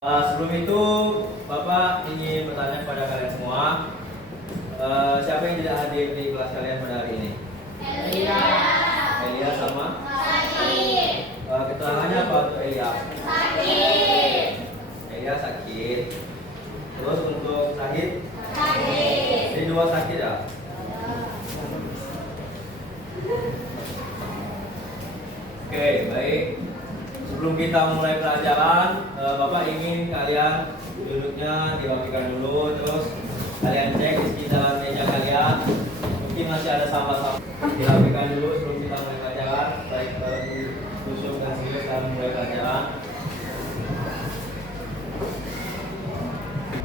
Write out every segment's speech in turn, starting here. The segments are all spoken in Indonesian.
Sebelum itu, Bapak ingin bertanya kepada kalian semua, siapa yang tidak hadir di kelas kalian pada hari ini? Elia. Elia sama? Sakit. Keterangannya apa untuk Elia? Sakit. Elia sakit. Terus untuk Sahid? Sakit. Ini dua sakit ya? Oke, baik. Sebelum kita mulai pelajaran, Bapak ingin kalian duduknya dirapikan dulu, terus kalian cek isi dalam meja kalian. Mungkin masih ada sampah-sampah. Dirapikan dulu sebelum kita mulai pelajaran, baik tusuk dan serius dalam mulai pelajaran.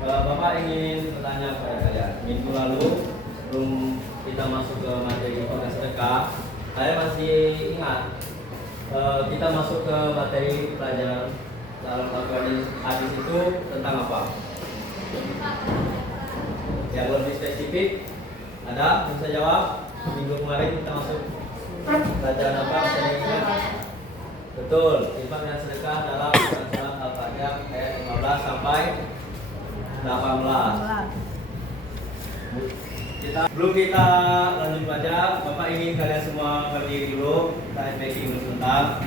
Bapak ingin bertanya kepada kalian. Minggu lalu sebelum kita masuk ke materi infak sedekah, kalian masih ingat? Kita masuk ke materi pelajaran dalam hadis itu tentang apa? Yang lebih spesifik ada yang bisa jawab? Minggu kemarin kita masuk pelajaran apa? Saya ingat. Betul, infak dan sedekah dalam surat Al-Fatihah ayat 15 sampai 18. Belum kita lanjut baca, Bapak ingin kalian semua berdiri dulu, tarik backing sebentar.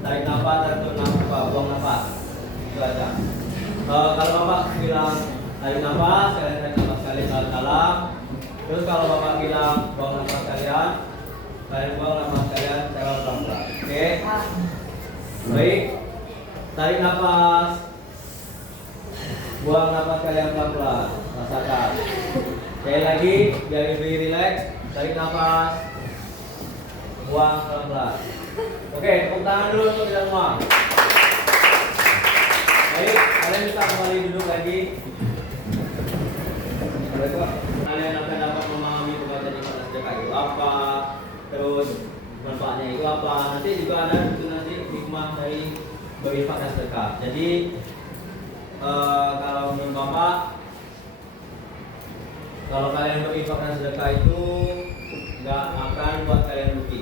Tarik nafas, tarik nafas, buang nafas. Itu aja. Kalau Bapak bilang tarik nafas, kalian tarik nafas sekali dalam. Terus kalau Bapak bilang buang nafas kalian buang nafas kalian secara pelan-pelan. Oke? Baik. Tarik nafas. Buang nafas kalian pelan-pelan. Rasakan. Sekali lagi, biar lebih rileks. Tarik nafas. Buang pelan-pelan. Oke, tepuk tangan dulu untuk kita semua. Baik, kalian bisa kembali duduk lagi. Kalian akan dapat memahami pembahasan infak dan sedekah itu apa, terus manfaatnya itu apa. Nanti juga ada itu nanti hikmah dari berinfak dan sedekah. Jadi kalau menurut Bapak, kalau kalian berinfak dan sedekah itu nggak akan buat kalian rugi.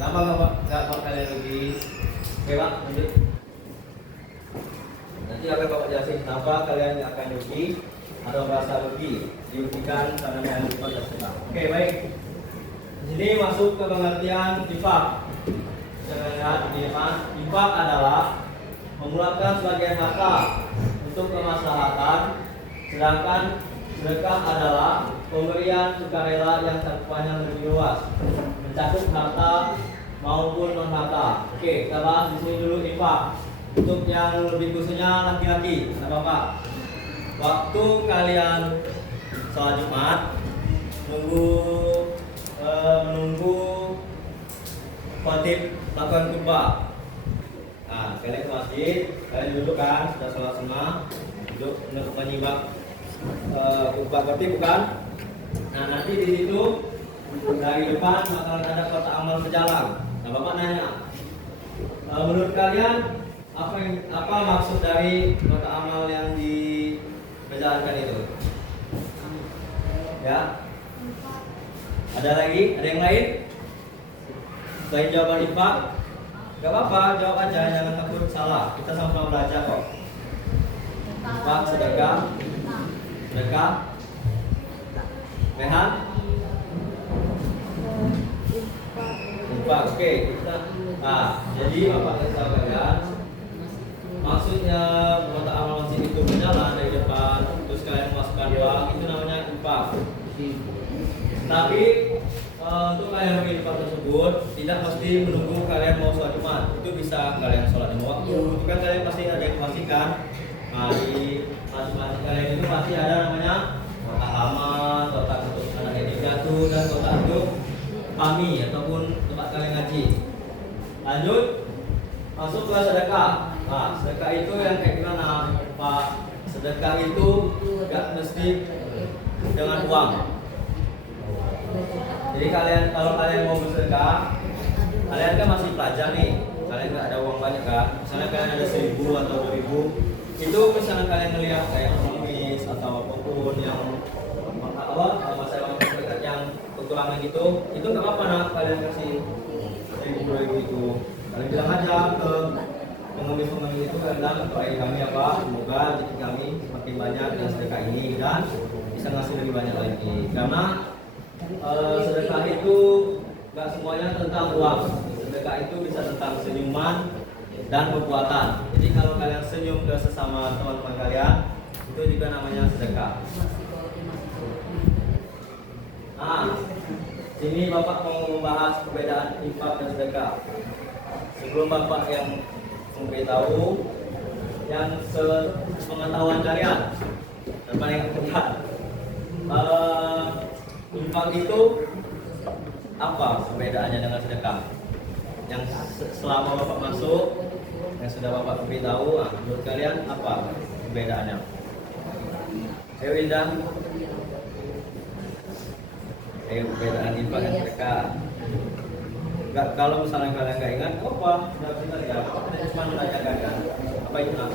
Kenapa nggak buat kalian rugi? Oke Pak, lanjut. Nanti akan Bapak jelasin kenapa kalian nggak akan rugi atau merasa rugi dirugikan karena kalian berinfak dan sedekah. Oke, baik. Di sini masuk ke pengertian infak. Kita lihat di depan, infak adalah mengeluarkan sebagian harta untuk kemaslahatan, sedangkan sedekah adalah pemberian sukarela yang cakupannya lebih luas, mencakup harta maupun non harta. Oke, kita bahas di sini dulu infak. Untuk yang lebih khususnya laki-laki, Bapak, waktu kalian sholat Jumat menunggu khotib melakukan khutbah. Nah, kalian ke masjid, kalian duduk kan, sudah sholat semua, duduk untuk menyimak khutbah khotib bukan? Nah, nanti di situ dari depan bakalan ada kotak amal berjalan. Nah, Bapak nanya, menurut kalian apa maksud dari kotak amal yang diberjalankan itu? Ya? Ada lagi? Ada yang lain? Selain jawaban infak? Gak apa-apa, jawab aja, jangan takut salah. Kita sama-sama belajar kok. Infak, sedekah, Rehan, infak. Oke, kita. Nah, jadi Bapak kasih tahu kalian, maksudnya kotak amal masjid itu berjalan dari depan, terus kalian memasukkan uang, itu namanya infak. Tapi untuk kalian infak tersebut tidak mesti menunggu kalian mau sholat Jumat. Itu bisa kalian sholat di waktu. Itu kan kalian pasti ada yang pastikan. Nah, di masing-masing kalian itu pasti ada namanya kotak amal, kotak untuk anak yatim piatu, dan kotak untuk PAMI ataupun tempat kalian ngaji. Lanjut, masuk ke sedekah. Nah, sedekah itu yang kayak gimana, Pak? Sedekah itu nggak mesti dengan uang. Jadi kalau kalian mau bersedekah, kalian kan masih pelajar nih, kalian nggak ada uang banyak kan? Misalnya kalian ada 1.000 atau 2.000, itu misalnya kalian melihat kayak pengemis atau apapun yang masyarakat yang kekurangan itu nggak apa-apa, nah kalian kasih 1.000 2.000 itu, kalian bilang aja ke pengemis-pengemis itu kadang doain kami apa, semoga rezeki kami semakin banyak dengan sedekah ini dan bisa ngasih lebih banyak lagi. Karena sedekah itu nggak semuanya tentang uang. Sedekah itu bisa tentang senyuman dan perbuatan. Jadi kalau kalian senyum ke sesama teman-teman kalian, itu juga namanya sedekah. Nah, sini Bapak mau membahas perbedaan infak dan sedekah. Sebelum Bapak yang memberitahu yang sepengetahuan kalian dan paling penting, infak itu apa perbedaannya dengan sedekah? Yang selama Bapak masuk, yang sudah Bapak beritahu, menurut kalian apa perbedaannya? Ayo Indah. Ayo perbedaan infak dan sedekah. Enggak, kalau misalnya kalian nggak ingat, apa? Sudah benar ya. Saya cuma menanyakan kan. Apa itu nak?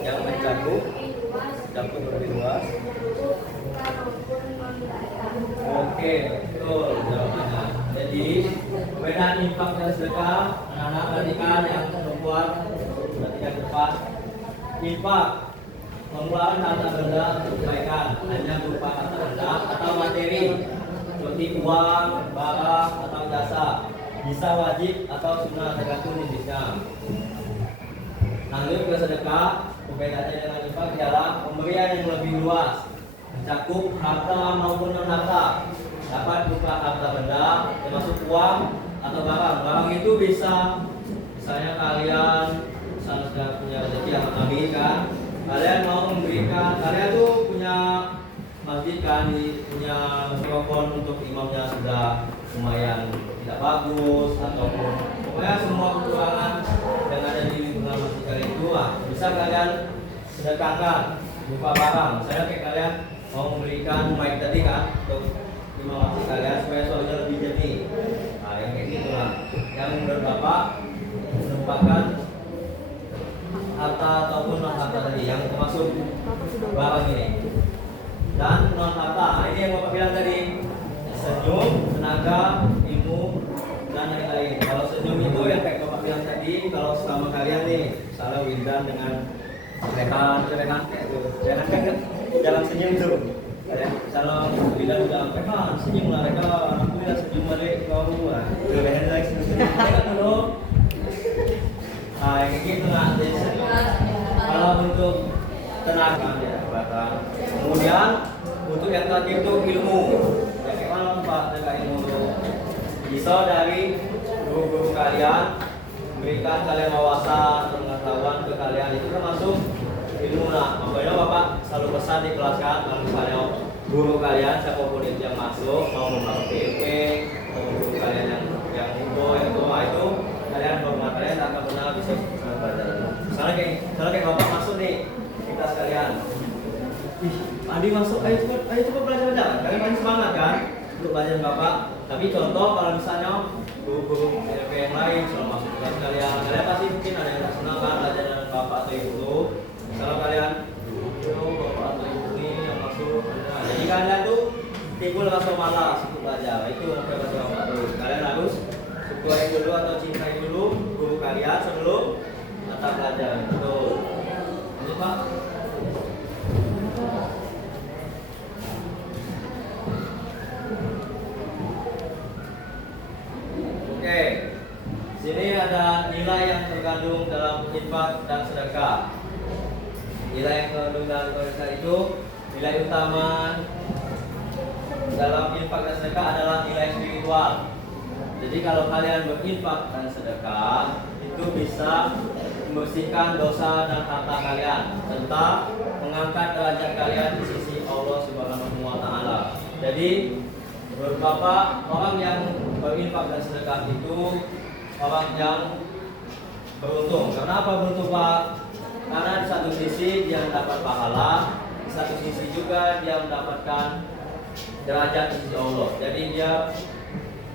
Yang mencakup lebih luas. Oke, betul jawabannya. Jadi perbedaan infak dan sedekah, anak-anak perhatikan yang perempuan perhatikan depan. Infak mengeluarkan harta benda untuk kebaikan, hanya berupa harta benda atau materi seperti uang, barang atau jasa. Bisa wajib atau sunnah tergantung jenisnya. Lanjut ke sedekah, perbedaannya dengan infak ialah pemberian yang lebih luas, mencakup harta maupun non harta. Dapat berupa harta benda, termasuk uang atau barang. Barang itu bisa, misalnya kalian sudah punya rezeki yang kami kan, kalian mau memberikan, kalian tuh punya masjid kan, punya mikrofon untuk imamnya sudah lumayan tidak bagus ataupun pokoknya semua kekurangan yang ada di lingkungan masjid kalian itu bisa kalian sedekahkan berupa barang. Saya kayak kalian mau memberikan mic tadi kan untuk imam masjid kalian supaya suaranya lebih jernih. Nah, yang kayak gitu lah. Yang menurut Bapak merupakan harta ataupun non harta tadi yang termasuk barang ini. Dan non harta, nah, ini yang Bapak bilang tadi, senyum, tenaga, ilmu, dan lain-lain. Kalau senyum itu yang kayak Bapak bilang tadi, kalau selama kalian nih, misalnya Windan dengan cerehan kayak itu, cerehan kan dalam senyum tuh. Kalau Windan udah sampai senyum lah mereka, aku ya senyum balik kau lah, cerehan lagi senyum kan dulu. Nah yang gitu lah. Kalau untuk tenaga ya batang. Kemudian untuk yang terakhir itu ilmu. Bagaimana Pak jaga ilmu itu? Bisa dari guru-guru kalian berikan kalian wawasan pengetahuan ke kalian, itu termasuk ilmu. Nah, makanya Bapak selalu pesan di kelas kan, kalau misalnya guru kalian siapapun itu yang masuk mau membangun PP atau guru kalian yang itu kalian hormat, kalian akan benar bisa belajar. Misalnya kayak Bapak masuk nih kita sekalian, Adi masuk, ayo cepat belajar. Kalian paling semangat kan untuk belajar Bapak. Tapi contoh kalau misalnya guru-guru yang lain selama masuk kelas kalian pasti mungkin ada yang tak senang kan belajar dengan Bapak atau Ibu. Misalnya kalian Bapak atau Ibu ini yang masuk, jadi kalian tuh timbul rasa malas untuk belajar. Itu yang saya Bapak tuh. Kalian harus sukai dulu atau cintai dulu guru kalian sebelum mata pelajaran. Betul. Ini Pak. Oke, sini ada nilai yang terkandung dalam infak dan sedekah. Nilai yang terkandung dalam sedekah itu nilai utama dalam infak dan sedekah adalah nilai spiritual. Jadi kalau kalian berinfak dan sedekah itu bisa membersihkan dosa dan harta kalian serta mengangkat derajat kalian di sisi Allah Subhanahu wa taala. Jadi menurut Bapak, orang yang berinfak dan sedekah itu orang yang beruntung. Kenapa beruntung Pak? Karena di satu sisi dia mendapat pahala, di satu sisi juga dia mendapatkan derajat di sisi Allah. Jadi dia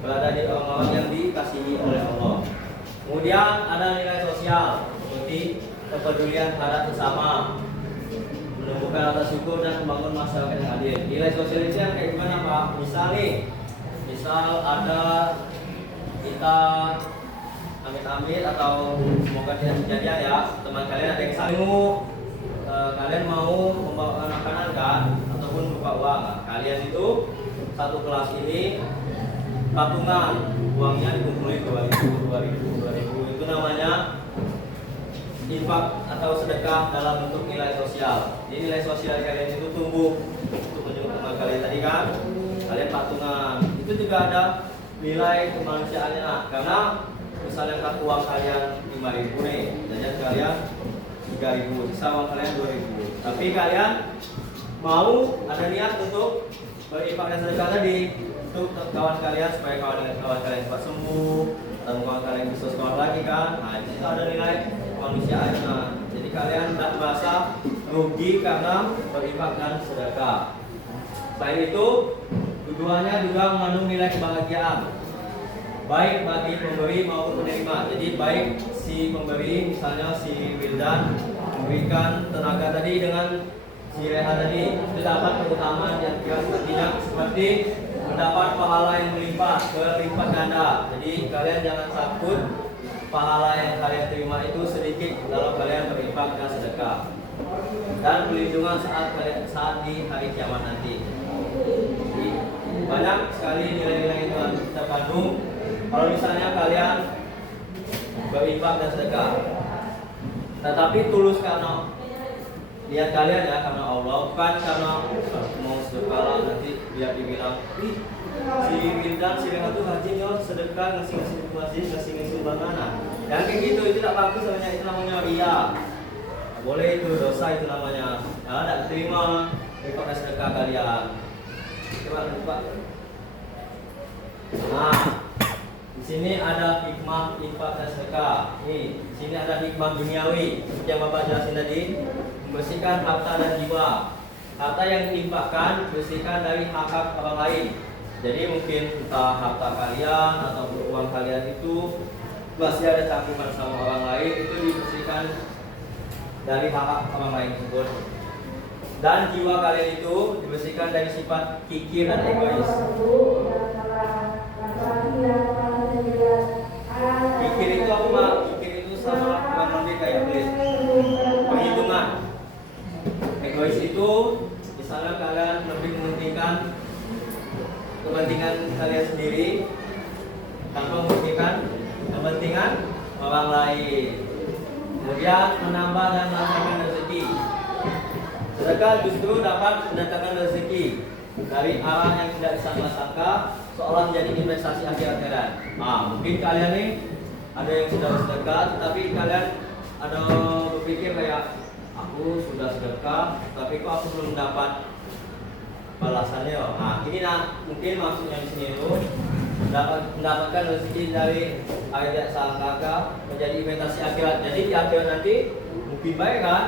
berada di orang-orang yang dikasihi oleh Allah. Kemudian ada nilai sosial seperti kepedulian terhadap sesama. menumbuhkan rasa syukur dan membangun masyarakat yang adil. Nilai sosial itu yang kayak gimana Pak? Misal nih, misal ada kita amit-amit atau semoga tidak kejadian ya, teman kalian ada yang sakit, kalian mau membawa makanan kan, ataupun berupa uang. Kalian itu satu kelas ini patungan, uangnya dikumpulin 2000 itu namanya infak atau sedekah dalam bentuk nilai sosial. Jadi nilai sosial kalian itu tumbuh untuk menjemput teman kalian tadi kan, kalian patungan. Itu juga ada nilai kemanusiaannya, karena misalnya kartu uang kalian 5.000 nih, jajan kalian 3.000, sisa uang kalian 2.000. Tapi kalian mau ada niat untuk berinfak dan sedekah tadi untuk kawan kalian supaya kawan kalian cepat sembuh, atau kawan kalian bisa sekolah lagi kan. Nah itu ada nilai kemanusiaannya. Jadi kalian tidak merasa rugi karena berinfak dan sedekah. Selain itu, keduanya juga mengandung nilai kebahagiaan, baik bagi pemberi maupun penerima. Jadi baik si pemberi, misalnya si Wildan memberikan tenaga tadi dengan si Reha tadi, itu dapat keutamaan yang tidak seperti mendapat pahala yang melimpah, berlipat ganda. Jadi kalian jangan takut pahala yang kalian terima itu sedikit kalau kalian berinfak dan sedekah, dan perlindungan saat di hari kiamat nanti. Jadi, banyak sekali nilai-nilai itu terkandung kalau misalnya kalian berinfak dan sedekah, tetapi tulus karena lihat kalian ya, karena Allah, bukan karena mau sedekah nanti biar dibilang si Wildan, si Reha tuh haji yo sedekah, ngasih ke masjid, ngasih bagaimana. Yang kayak gitu itu tidak bagus namanya, itu namanya ria. Boleh itu dosa, itu namanya. Nah, tidak terima infak dan sedekah kalian. Coba lupa. Nah, di sini ada hikmah infak dan sedekah. Nih, di sini ada hikmah duniawi yang Bapak jelasin tadi, membersihkan harta dan jiwa. Harta yang diinfakkan bersihkan dari hak-hak orang lain. Jadi mungkin entah harta kalian atau uang kalian itu masih ada cangkungan sama orang lain, itu dibersihkan dari hak-hak orang lain tersebut. Dan jiwa kalian itu dibersihkan dari sifat kikir dan egois. Kikir itu apa Pak? Kikir itu sama kurang lebih kayak perhitungan. Egois itu misalnya kalian lebih mementingkan kepentingan kalian sendiri tanpa mementingkan kepentingan orang lain. Kemudian menambah dan menambahkan rezeki. Sedekah justru dapat mendatangkan rezeki dari arah yang tidak disangka-sangka, seolah menjadi investasi akhirat kalian. Mungkin kalian nih ada yang sudah sedekah, tetapi kalian ada berpikir kayak, aku sudah sedekah, tapi kok aku belum dapat balasannya. Ini mungkin maksudnya di sini itu mendapatkan rezeki dari ayat sangka menjadi investasi akhirat. Jadi di akhirat nanti mungkin baik kan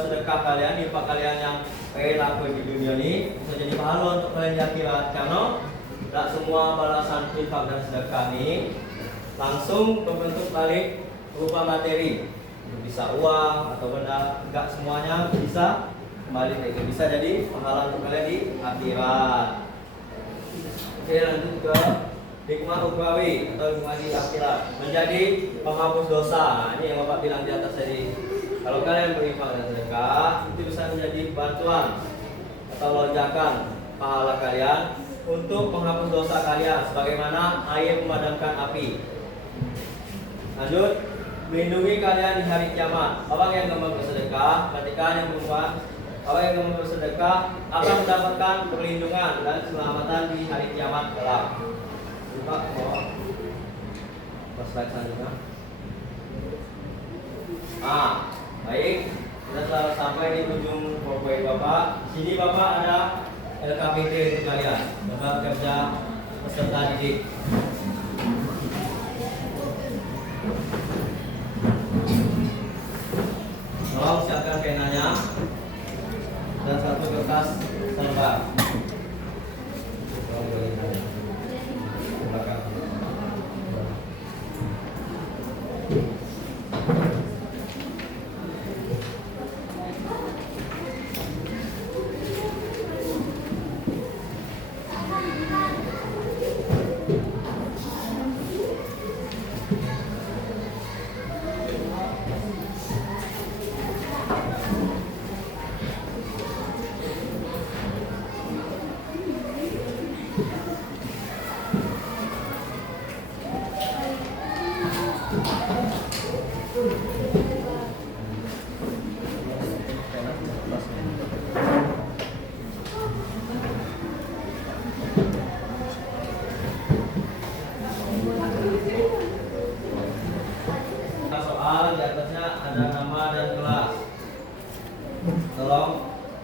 sedekah kalian, infak kalian yang kalian lakukan di dunia ini bisa jadi pahala untuk kalian di akhirat. Karena tidak semua balasan infak dan sedekah ini langsung berbentuk balik berupa materi, bisa uang atau benda, enggak semuanya bisa kembali ke itu, bisa jadi pahala untuk kalian di akhirat. Oke, lanjut ke hikmah ukhrawi atau hikmah di akhirat, menjadi penghapus dosa. Ini yang Bapak bilang di atas tadi. Kalau kalian berinfak dan sedekah, itu bisa menjadi bantuan atau lonjakan pahala kalian untuk menghapus dosa kalian, sebagaimana air memadamkan api. Lanjut, melindungi kalian di hari kiamat. Orang yang gemar bersedekah, perhatikan yang berubah, orang yang gemar bersedekah akan mendapatkan perlindungan dan keselamatan di hari kiamat kelak. Buka bawah. Slide selanjutnya. Baik, kita telah sampai di ujung PowerPoint Bapak. Sini Bapak ada LKPD untuk kalian, Bapak kerja peserta didik. Tolong siapkan penanya dan satu kertas selembar.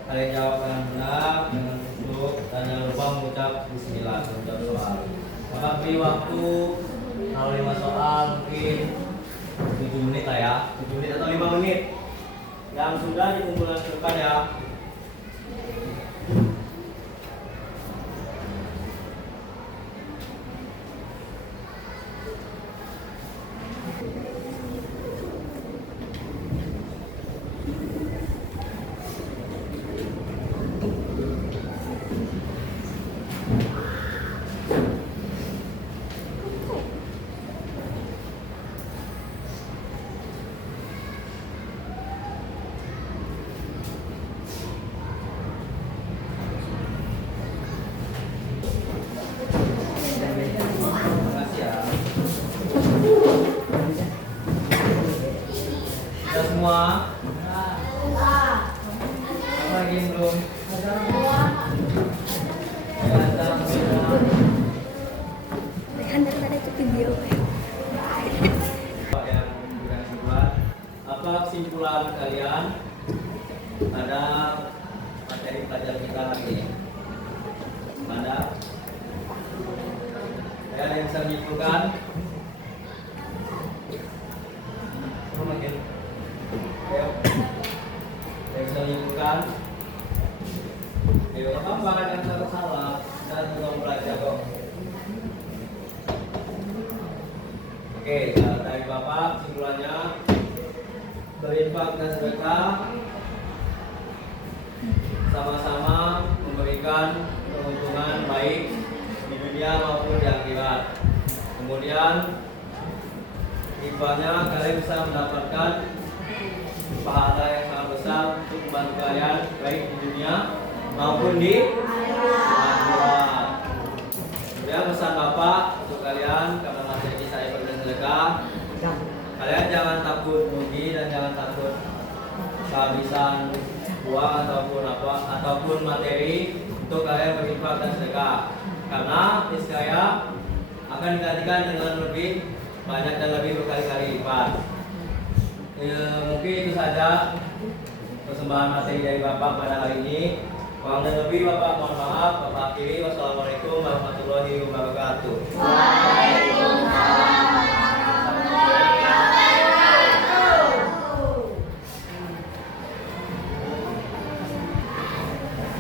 Kalian jawab dengan benar, dengan duduk, dan jangan lupa mengucap bismillah untuk soal. Maka beri waktu kalau 5 soal mungkin 7 menit lah ya, 7 menit atau 5 menit. Yang sudah dikumpulkan ke depan ya. Terima kasih ya. Sudah semua? Apa lagi yang belum? Ya, dalam semua. Pak yang dikasih buat, apa kesimpulan kalian pada materi pelajaran kita hari ini? Ada? Ya, ada yang bisa menyimpulkan? Makin. Ayo. Yang bisa menyimpulkan? Ayo, apa yang salah? Dan belum belajar kok. Oke, dari Bapak kesimpulannya berinfak dan sedekah sama-sama memberikan keuntungan baik di dunia maupun di akhirat. Kemudian infaknya kalian bisa mendapatkan pahala yang sangat besar untuk membantu kalian baik di dunia maupun di akhirat. Kemudian pesan Bapak untuk kalian karena materi saya berikan sedekah, kalian jangan takut rugi dan jangan takut kehabisan uang ataupun materi untuk kalian berinfak dan sedekah, karena niscaya akan digantikan dengan lebih banyak dan lebih berkali-kali lipat. Mungkin itu saja persembahan materi dari Bapak pada hari ini. Kurang dan lebih Bapak mohon maaf. Bapak akhiri. Wassalamualaikum warahmatullahi wabarakatuh. Waalaikumsalam.